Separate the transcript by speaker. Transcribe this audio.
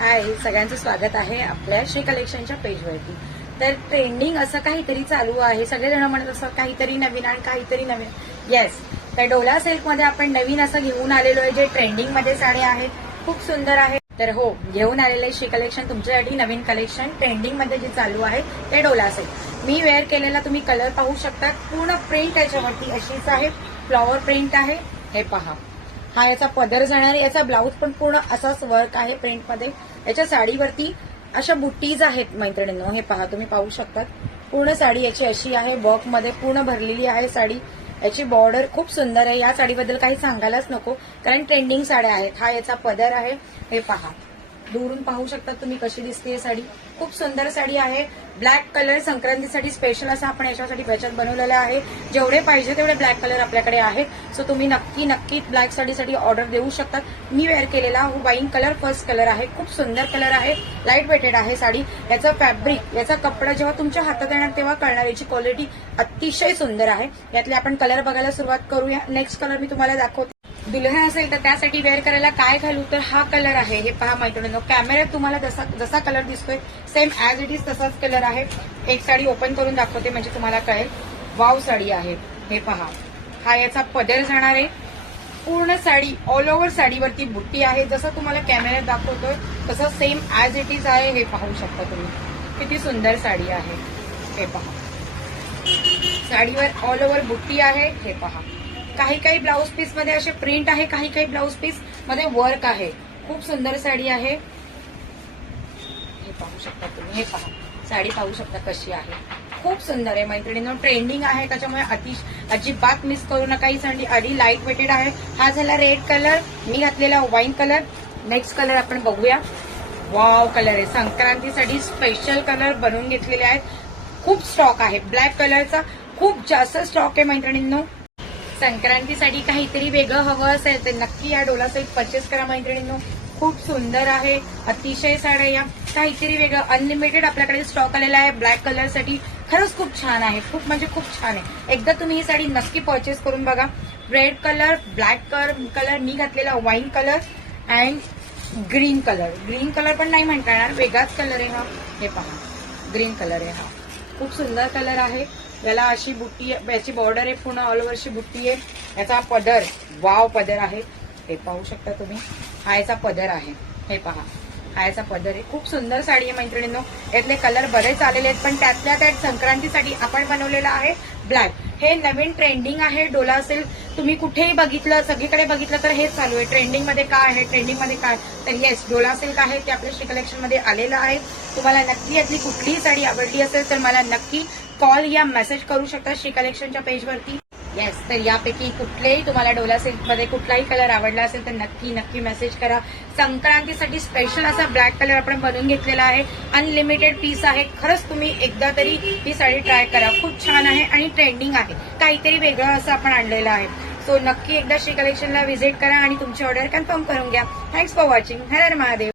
Speaker 1: हाय सगळ्यांचं स्वागत आहे आपल्या श्री कलेक्शनच्या पेजवरती. तर ट्रेंडिंग असं काहीतरी चालू आहे. सगळेजण म्हणत असं काहीतरी नवीन आणि काहीतरी नवीन. येस तर डोला सिल्कमध्ये आपण नवीन असं घेऊन आलेलो आहे जे ट्रेंडिंगमध्ये साड्या आहेत खूप सुंदर आहे. तर हो घेऊन आलेलं आहे श्री कलेक्शन. तुमच्यासाठी नवीन कलेक्शन ट्रेंडिंगमध्ये जे चालू आहे ते डोला सिल्क. मी वेअर केलेला तुम्ही कलर पाहू शकता पूर्ण प्रिंट याच्यावरती अशीच आहे. फ्लॉवर प्रिंट आहे. हे पहा. हा याचा पदर जाणार याचा ब्लाऊज पण पूर्ण असाच वर्क आहे प्रिंटमध्ये याच्या साडीवरती अशा बुट्टीज आहेत मैत्रिणींनो हे पहा तुम्ही पाहू शकतात. पूर्ण साडी याची अशी आहे वर्कमध्ये पूर्ण भरलेली आहे साडी. याची बॉर्डर खूप सुंदर आहे. या साडीबद्दल काही सांगायलाच नको कारण ट्रेंडिंग साड्या आहेत. हा याचा पदर आहे. हे पहा. दुरून पाहू शकता तुम्ही कशी दिसते साडी. खूप सुंदर साडी आहे. ब्लॅक कलर संक्रांतीसाठी स्पेशल असं आपण याच्यासाठी बचत बनवलेलं आहे. जेवढे पाहिजे तेवढे ब्लॅक कलर आपल्याकडे आहेत. सो तुम्ही नक्की नक्की ब्लॅक साडीसाठी ऑर्डर देऊ शकतात. मी वेअर केलेला वाईन कलर फर्स्ट कलर आहे. खूप सुंदर कलर आहे. लाइट वेटेड आहे साडी. याचा फॅब्रिक याचा कपडा जेव्हा तुमच्या हातात येणार तेव्हा कळणार. याची क्वालिटी अतिशय सुंदर आहे. यातले आपण कलर बघायला सुरुवात करूया. नेक्स्ट कलर मी तुम्हाला दाखवते. दुल्हन असेल तर त्यासाठी वेअर करायला काय घालू? तर हा कलर आहे. हे पहा मैत्रिणींनो कॅमेऱ्यात तुम्हाला जसा जसा कलर दिसतोय सेम ऍज इट इज तसाच कलर आहे. एक साडी ओपन करून दाखवते म्हणजे तुम्हाला कळेल. वाव साडी आहे. हे पहा. हा याचा पदर जाणार आहे. पूर्ण साडी ऑल ओव्हर साडीवरती बुट्टी आहे. जसं तुम्हाला कॅमेऱ्यात दाखवतोय तसं सेम ऍज इट इज आहे. हे पाहू शकता तुम्ही. किती सुंदर साडी आहे. हे पहा. साडीवर ऑल ओव्हर बुट्टी आहे. हे पहा. काही काही ब्लाऊज पीसमध्ये असे प्रिंट आहे काही काही ब्लाऊज पीसमध्ये वर्क आहे. खूप सुंदर साडी आहे. हे पाहू शकता तुम्ही हे पहा. साडी पाहू शकता कशी आहे. खूप सुंदर आहे मैत्रिणींनो ट्रेंडिंग आहे त्याच्यामुळे अतिश अजिबात मिस करू नका ही साडी आधी लाइट वेटेड आहे. हा झाला रेड कलर मी घातलेला वाईन कलर नेक्स्ट कलर आपण बघूया. वाव कलर आहे. संक्रांतीसाठी स्पेशल कलर बनवून घेतलेले आहेत. खूप स्टॉक आहे. ब्लॅक कलरचा खूप जास्त स्टॉक आहे मैत्रिणींनो. संक्रांतीसाठी काहीतरी वेगळं हवं असेल तर नक्की या डोला सेट परचेस करा मैत्रिणींनो. खूप सुंदर आहे. अतिशय साड्या या. काहीतरी वेगळं. अनलिमिटेड आपल्याकडे स्टॉक आलेला आहे. ब्लॅक कलरसाठी खरंच खूप छान आहे. खूप म्हणजे खूप छान आहे. एकदा तुम्ही ही साडी नक्की परचेस करून बघा. रेड कलर ब्लॅक कलर मी घातलेला wine colour and green colour green colour पण नाही म्हणता येणार. वेगळाच कलर आहे हा. हे पहा. ग्रीन कलर आहे हा. खूप सुंदर कलर आहे. याला अशी बुट्टी याची बॉर्डर आहे पूर्ण ऑल ओव्हरची बुट्टी आहे. याचा पदर वाव पदर आहे. हे पाहू शकता तुम्ही. हा याचा पदर आहे. हे पहा. हा याचा पदर आहे. खूप सुंदर साडी आहे मैत्रिणींनो. यातले कलर बरेच आलेले आहेत पण त्यातल्या त्यात संक्रांतीसाठी आपण बनवलेला आहे ब्लॅक हे नवीन ट्रेंडिंग आहे डोला असेल तुम्ही कुठेही बघितलं सगळीकडे बघितलं तर हेच चालू आहे. ट्रेंडिंगमध्ये काय आहे ट्रेंडिंगमध्ये काय? तर येस डोला सिल्क आहे ते आपल्या श्री कलेक्शनमध्ये आलेलं आहे. तुम्हाला नक्की यातली कुठलीही साडी आवडली असेल तर मला नक्की कॉल या मेसेज करू शकता श्री कलेक्शनच्या पेजवरती येस तर यापैकी कुठलेही तुम्हाला डोला सिल्कमध्ये कुठलाही कलर आवडला असेल तर नक्की नक्की मेसेज करा. संक्रांतीसाठी स्पेशल असा ब्लॅक कलर आपण बनवून घेतलेला आहे. अनलिमिटेड पीस आहे. खरंच तुम्ही एकदा तरी ही साडी ट्राय करा. खूप छान आहे आणि ट्रेंडिंग आहे. काहीतरी वेगळं असं आपण आणलेलं आहे. सो नक्की एकदा श्री कलेक्शनला व्हिजिट करा आणि तुमची ऑर्डर कन्फर्म करून घ्या. थँक्स फॉर वॉचिंग हर हर महादेव.